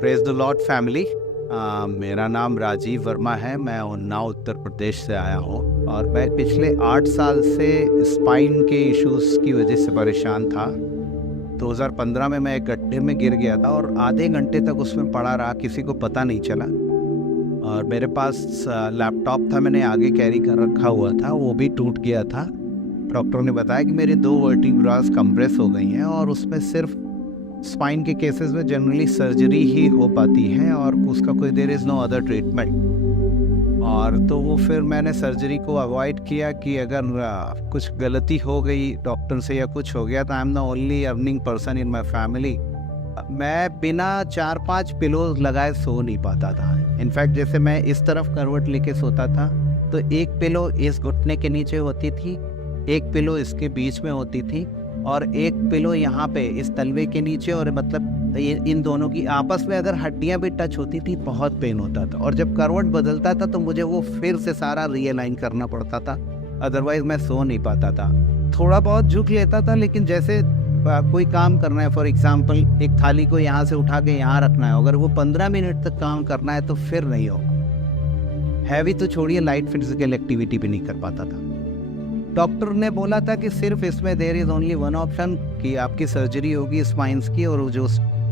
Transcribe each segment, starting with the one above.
Praise the Lord family. मेरा नाम राजीव वर्मा है। मैं उन्नाव उत्तर प्रदेश से आया हूँ और मैं पिछले 8 साल से स्पाइन के इश्यूज़ की वजह से परेशान था। 2015 में मैं एक गड्ढे में गिर गया था और आधे घंटे तक उसमें पड़ा रहा, किसी को पता नहीं चला। और मेरे पास लैपटॉप था, मैंने आगे कैरी कर रखा हुआ था, वो भी टूट गया था। डॉक्टर ने बताया कि मेरी 2 वर्टिब्रास कंप्रेस हो गई हैं और उसमें सिर्फ स्पाइन के केसेस में जनरली सर्जरी ही हो पाती है और उसका कोई there is no other treatment. और तो वो फिर मैंने सर्जरी को अवॉइड किया कि अगर कुछ गलती हो गई डॉक्टर से या कुछ हो गया तो I am the only earning person in my family. मैं बिना 4-5 पिलोज लगाए सो नहीं पाता था। इनफैक्ट जैसे मैं इस तरफ करवट लेके सोता था तो एक पिलो इस घुटने के नीचे होती थी, एक पिलो इसके बीच में होती थी और एक पिलो यहाँ पे इस तलवे के नीचे, और मतलब इन दोनों की आपस में अगर हड्डियाँ भी टच होती थी बहुत पेन होता था। और जब करवट बदलता था तो मुझे वो फिर से सारा रियलाइन करना पड़ता था, अदरवाइज मैं सो नहीं पाता था। थोड़ा बहुत झुक लेता था, लेकिन जैसे कोई काम करना है, फॉर एग्जाम्पल एक थाली को यहाँ से उठा के यहाँ रखना है, अगर वो 15 मिनट तक काम करना है तो फिर नहीं हो। हैवी तो छोड़िए, लाइट फिजिकल एक्टिविटी भी नहीं कर पाता था। डॉक्टर ने बोला था कि सिर्फ इसमें there is only one option कि आपकी सर्जरी होगी स्पाइंस की, और जो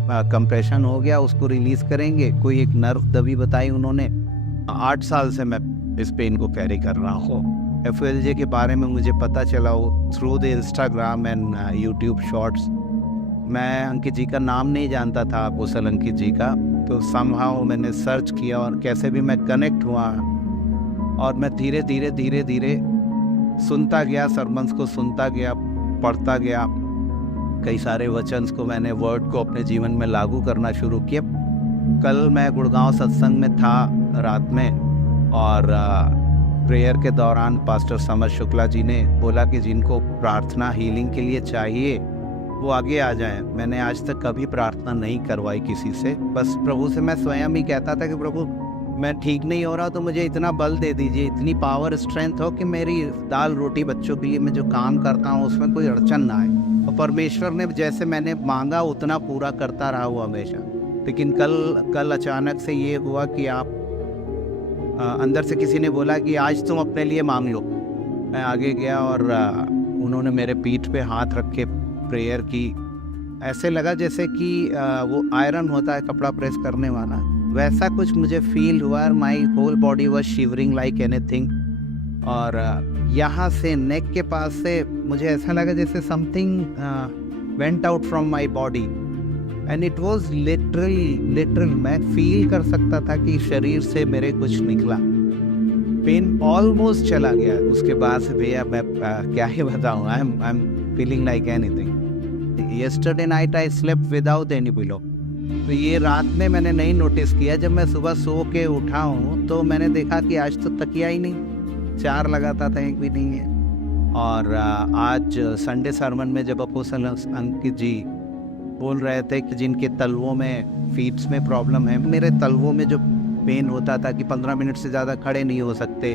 कंप्रेशन हो गया उसको रिलीज़ करेंगे। कोई एक नर्व दबी बताई उन्होंने। 8 साल से मैं इस पेन को कैरी कर रहा हूँ। FLJ के बारे में मुझे पता चला वो through the Instagram and YouTube shorts. मैं अंकित जी का नाम नहीं जानता था, कुशल अंकित जी का, तो समहाउ मैंने सर्च किया और कैसे भी मैं कनेक्ट हुआ और मैं धीरे धीरे सुनता गया, सरमन्स को सुनता गया, पढ़ता गया। कई सारे वचन्स को मैंने वर्ड को अपने जीवन में लागू करना शुरू किया। कल मैं गुड़गांव सत्संग में था रात में, और प्रेयर के दौरान पास्टर समर शुक्ला जी ने बोला कि जिनको प्रार्थना हीलिंग के लिए चाहिए वो आगे आ जाएं। मैंने आज तक कभी प्रार्थना नहीं करवाई किसी से, बस प्रभु से मैं स्वयं ही कहता था कि प्रभु मैं ठीक नहीं हो रहा तो मुझे इतना बल दे दीजिए, इतनी पावर स्ट्रेंथ हो कि मेरी दाल रोटी बच्चों के लिए मैं जो काम करता हूँ उसमें कोई अड़चन ना आए। और परमेश्वर ने जैसे मैंने मांगा उतना पूरा करता रहा वो हमेशा। लेकिन कल अचानक से ये हुआ कि आप अंदर से किसी ने बोला कि आज तुम अपने लिए मांग लो। मैं आगे गया और उन्होंने मेरे पीठ पे हाथ रख के प्रेयर की। ऐसे लगा जैसे कि वो आयरन होता है कपड़ा प्रेस करने वाला, वैसा कुछ मुझे फील हुआ। My whole body was shivering like anything. और यहाँ से नेक के पास से मुझे ऐसा लगा जैसे something went out from my body and it was literal मैं फील कर सकता था कि शरीर से मेरे कुछ निकला। पेन ऑलमोस्ट चला गया। उसके बाद से भैया मैं क्या ही बताऊँ, आई am feeling like anything. Yesterday night I slept without any pillow. तो ये रात में मैंने नहीं नोटिस किया। जब मैं सुबह सो के उठा हूँ तो मैंने देखा कि आज तो तकिया ही नहीं, 4 लगाता था, एक भी नहीं है। और आज संडे सरमन में जब अपोस्टल अंकित जी बोल रहे थे कि जिनके तलवों में फीट्स में प्रॉब्लम है, मेरे तलवों में जो पेन होता था कि 15 मिनट से ज़्यादा खड़े नहीं हो सकते,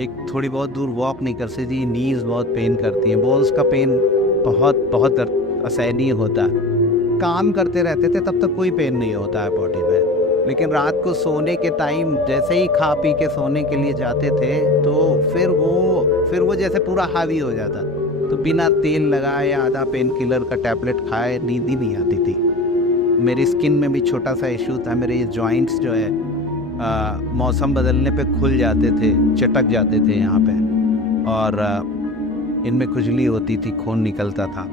एक थोड़ी बहुत दूर वॉक नहीं कर सकती, नीज बहुत पेन करती हैं, बोल्स का पेन बहुत असहनीय होता है। काम करते रहते थे तब तक कोई पेन नहीं होता है बॉडी में, लेकिन रात को सोने के टाइम जैसे ही खा पी के सोने के लिए जाते थे तो फिर वो जैसे पूरा हावी हो जाता। तो बिना तेल लगाए या आधा पेन किलर का टैबलेट खाए नींद ही नहीं आती थी। मेरी स्किन में भी छोटा सा इशू था। मेरे ये जॉइंट्स जो है मौसम बदलने पे खुल जाते थे, चटक जाते थे यहाँ पे, और इनमें खुजली होती थी, खून निकलता था।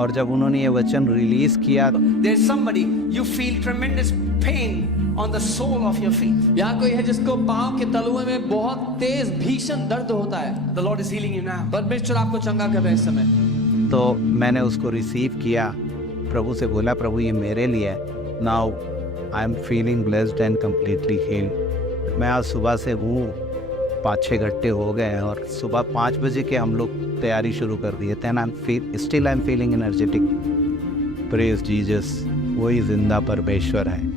और जब उन्होंने ये वचन रिलीज किया, There's somebody you feel tremendous pain on the sole of your feet. यहाँ कोई है जिसको पाँव के तलुए में बहुत तेज भीषण दर्द होता है। The Lord is healing you now. परमेश्वर आपको चंगा कर रहे हैं इस समय। तो मैंने उसको रिसीव किया। प्रभु से बोला प्रभु ये मेरे लिए है। Now I am feeling blessed and completely healed. मैं आज सुबह से हूँ, 5-6 घंटे हो गए हैं और सुबह 5 बजे के हम लोग तैयारी शुरू कर दी है। Then I am feeling energetic. Praise Jesus, वही जिंदा परमेश्वर है।